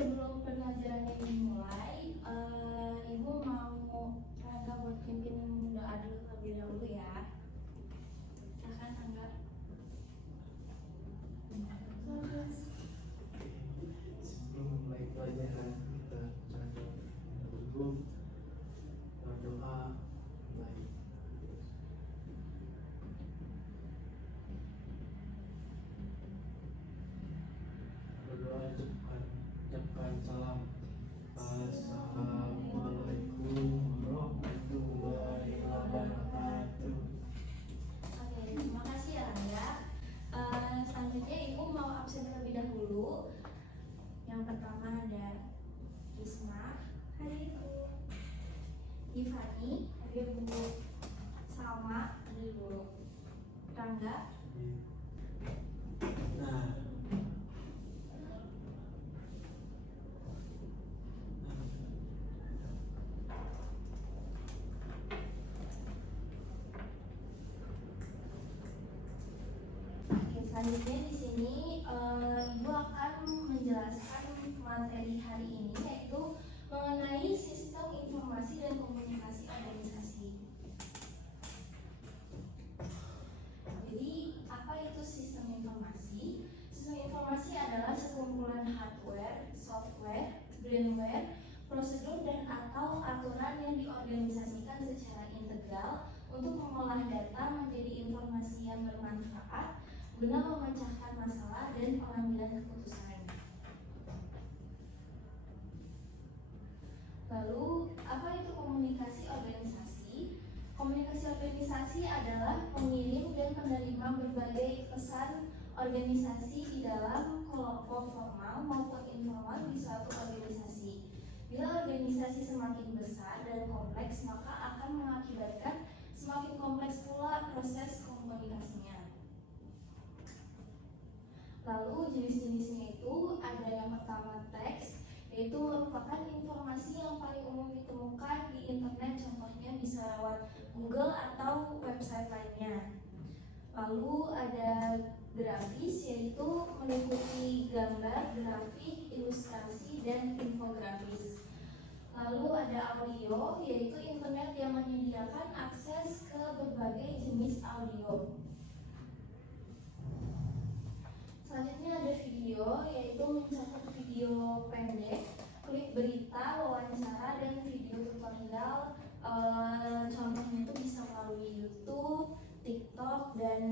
Sebelum pelajarannya dimulai, Ibu mau Rangga buat pimpin doa dulu terlebih dahulu ya. Silakan Rangga. Sebelum mulai pelajaran kita dulu berdoa baik. Berdoa ucapkan salam. Assalamualaikum warahmatullahi wabarakatuh. Oke, terima kasih ya Rangga. Selanjutnya Ibu mau absen terlebih dahulu. Yang pertama ada Isma, hari Ibu. Ivani, hari Ibu. Salma, hari Ibu. Rangga. Nah, Selanjutnya di sini Ibu akan menjelaskan materi hari ini, yaitu mengenai sistem informasi dan komunikasi organisasi. Jadi apa itu sistem informasi? Sistem informasi adalah sekumpulan hardware, software, brainware, prosedur dan atau aturan yang diorganisasikan secara integral untuk mengolah data menjadi informasi yang bermanfaat guna memecahkan masalah dan pengambilan keputusan. Lalu, apa itu komunikasi organisasi? Komunikasi organisasi adalah pengirim dan penerima berbagai pesan organisasi di dalam kelompok formal maupun informal di suatu organisasi. Bila organisasi semakin besar dan kompleks, maka akan mengakibatkan semakin kompleks pula proses komunikasinya. Lalu jenis-jenisnya itu ada yang pertama teks, yaitu merupakan informasi yang paling umum ditemukan di internet, contohnya bisa lewat Google atau website lainnya. Lalu ada grafis, yaitu meliputi gambar, grafik, ilustrasi, dan infografis. Lalu ada audio, yaitu internet yang menyediakan akses ke berbagai jenis audio. Selanjutnya ada video, yaitu mencakup video pendek, klip berita, wawancara, dan video tutorial. Contohnya itu bisa melalui YouTube, TikTok, dan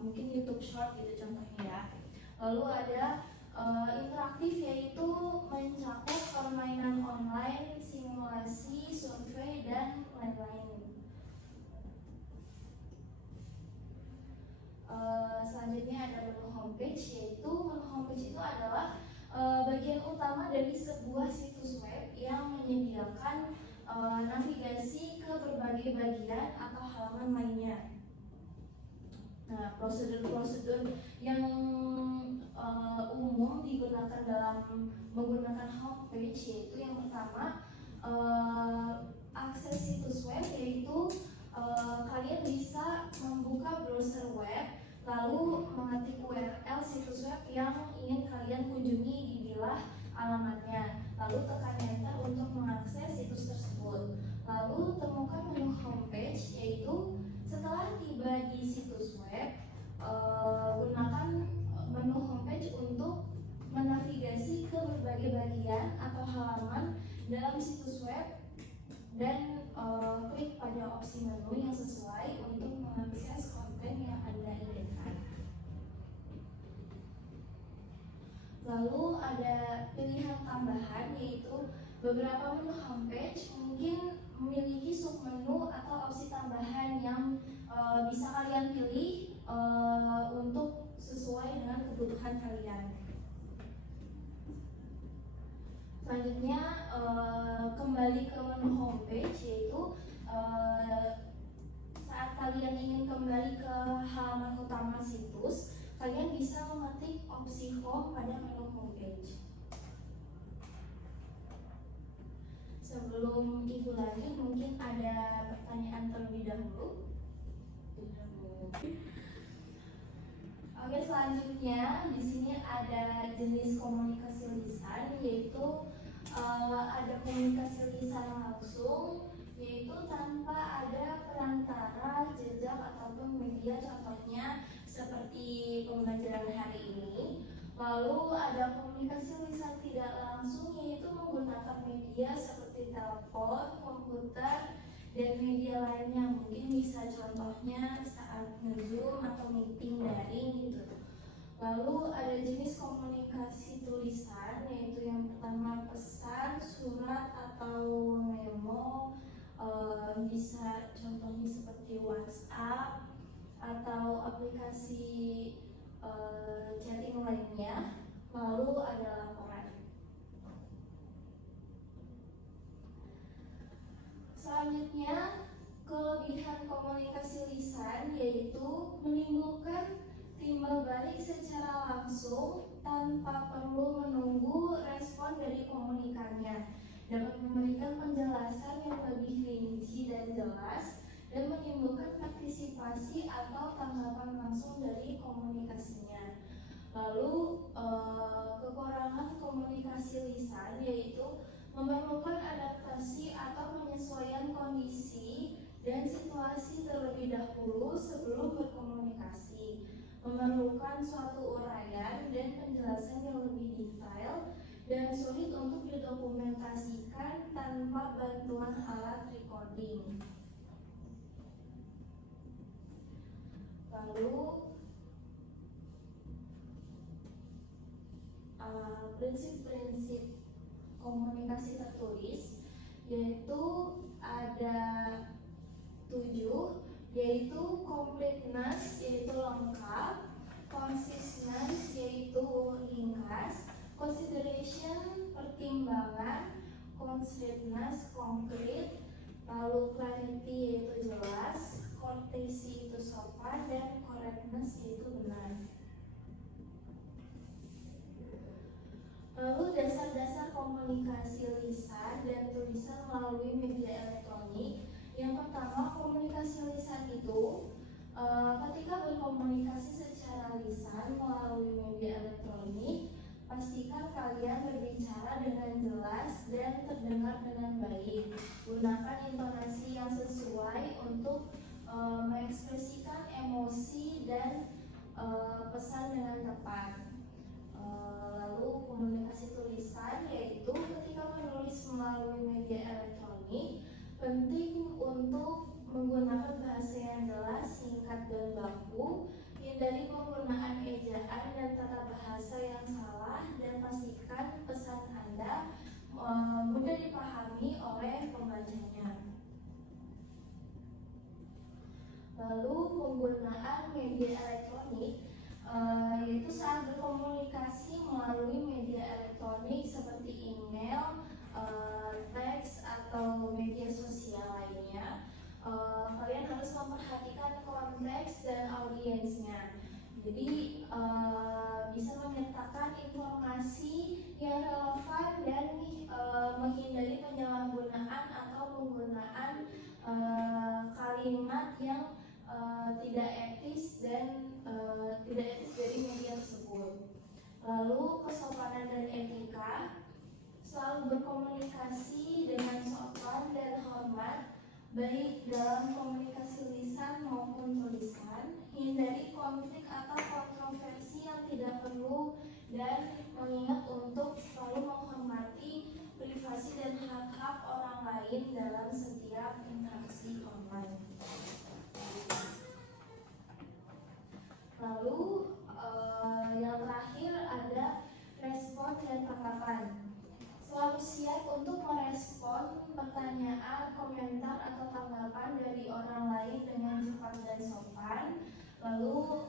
mungkin YouTube Short gitu contohnya ya. Lalu ada interaktif, yaitu mencakup permainan online, simulasi, survei, dan lain-lain. Selanjutnya ada menu homepage, yaitu menu homepage itu adalah bagian utama dari sebuah situs web yang menyediakan navigasi ke berbagai bagian atau halaman lainnya. Nah, prosedur-prosedur yang umum digunakan dalam menggunakan homepage, yaitu yang pertama akses situs web, yaitu kalian bisa membuka browser web, lalu mengetik URL situs web yang ingin kalian kunjungi di bilah alamatnya, lalu tekan enter untuk mengakses situs tersebut. Lalu temukan menu homepage, yaitu setelah tiba di situs web, gunakan menu homepage untuk menavigasi ke berbagai bagian atau halaman dalam situs web dan klik pada opsi menu yang sesuai untuk mengakses konten yang Anda inginkan. Lalu ada pilihan tambahan, yaitu beberapa menu homepage mungkin memiliki submenu atau opsi tambahan yang bisa kalian pilih untuk sesuai dengan kebutuhan kalian. Selanjutnya kembali ke menu homepage, yaitu saat kalian ingin kembali ke halaman utama situs, kalian bisa mengetik opsi home pada menu homepage. Sebelum Ibu lanjut, mungkin ada pertanyaan terlebih dahulu. Oke, selanjutnya di sini ada jenis komunikasi lisan, yaitu ada komunikasi lisan langsung, yaitu tanpa ada perantara jejak ataupun media, contohnya seperti pembelajaran hari ini. Lalu ada komunikasi lisan tidak langsung, yaitu menggunakan media seperti telepon, komputer, dan media lainnya. Mungkin bisa contohnya saat nge-zoom atau meeting daring gitu. Lalu ada jenis komunikasi tulisan, yaitu yang pertama pesan, surat, atau memo. Bisa contohnya seperti WhatsApp atau aplikasi chatting lainnya. Lalu ada laporan. Selanjutnya, kelebihan komunikasi lisan yaitu menimbulkan timbal balik secara langsung tanpa perlu menunggu respon dari komunikannya, dapat memberikan penjelasan yang lebih rinci dan jelas, dan menimbulkan partisipasi atau tanggapan langsung dari komunikasinya. Lalu kekurangan komunikasi lisan yaitu memerlukan adaptasi atau penyesuaian kondisi dan situasi terlebih dahulu sebelum berkomunikasi, memerlukan suatu uraian dan penjelasan yang lebih detail, dan sulit untuk didokumentasikan tanpa bantuan alat recording. Lalu prinsip-prinsip komunikasi tertulis yaitu ada 7, yaitu completeness yaitu lengkap, consistence yaitu ringkas, consideration pertimbangan, concreteness konkret, lalu clarity yaitu jelas, courtesy itu sopan, dan correctness yaitu benar. Lalu dasar-dasar komunikasi lisan dan tulisan melalui media elektronik. Yang pertama, komunikasi lisan itu ketika berkomunikasi secara lisan melalui media elektronik, pastikan kalian berbicara dengan jelas dan terdengar dengan baik. Gunakan intonasi yang sesuai untuk mengekspresikan emosi dan pesan dengan tepat. Lalu komunikasi tulisan yaitu ketika menulis melalui media elektronik, penting untuk menggunakan bahasa yang jelas, singkat, dan baku. Hindari penggunaan ejaan dan tata bahasa yang salah, dan pastikan pesan Anda mudah dipahami oleh pembacanya. Lalu penggunaan media elektronik yaitu saat berkomunikasi melalui media elektronik seperti email, teks, atau media sosial lainnya. Kalian harus memperhatikan konteks dan audiensnya. Jadi bisa menyertakan informasi yang relevan dan menghindari penyalahgunaan atau penggunaan kalimat yang tidak etis dan tidak etis dari media tersebut. Lalu kesopanan dan etika, selalu berkomunikasi dengan sopan dan hormat, baik dalam komunikasi lisan maupun tulisan. Hindari konflik atau kontroversi yang tidak perlu, dan mengingat untuk selalu menghormati privasi dan hak-hak orang lain dalam setiap interaksi online. Lalu yang terakhir ada respon dan tanggapan. Selalu siap untuk merespon pertanyaan, komentar, atau tanggapan dari orang lain dengan cepat dan sopan. Lalu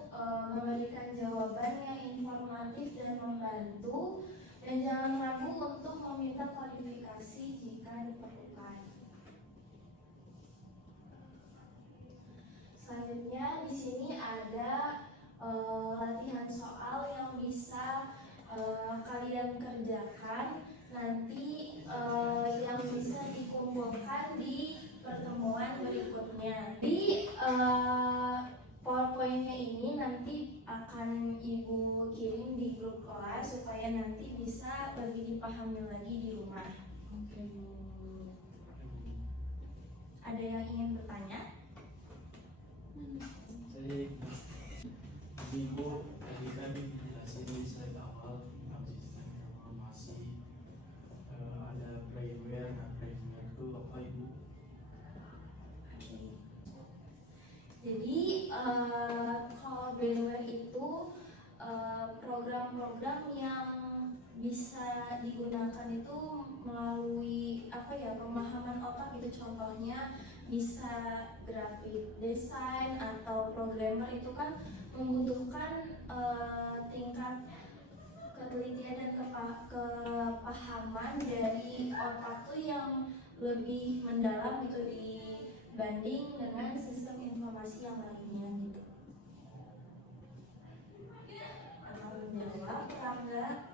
memberikan jawaban yang informatif dan membantu, dan jangan ragu untuk meminta klarifikasi jika diperlukan. Selanjutnya di sini ada latihan soal yang bisa kalian kerjakan nanti, yang bisa dikumpulkan di pertemuan berikutnya. Di PowerPoint-nya ini nanti akan Ibu kirim di grup kelas supaya nanti bisa lebih dipahami lagi di rumah. Oke Bu. Ada yang ingin bertanya? Saya Ibu tadi kan dijelasin di slide awal tentang sistem informasi, ada brainware. Nah, brainware itu apa Ibu? Jadi kalau brainware itu program-program yang bisa digunakan itu melalui pemahaman otak gitu. Contohnya bisa graphic design atau programmer itu kan membutuhkan tingkat ketelitian dan kepahaman dari otak tuh yang lebih mendalam gitu dibanding dengan sistem informasi yang lainnya gitu. Menjawab, enggak?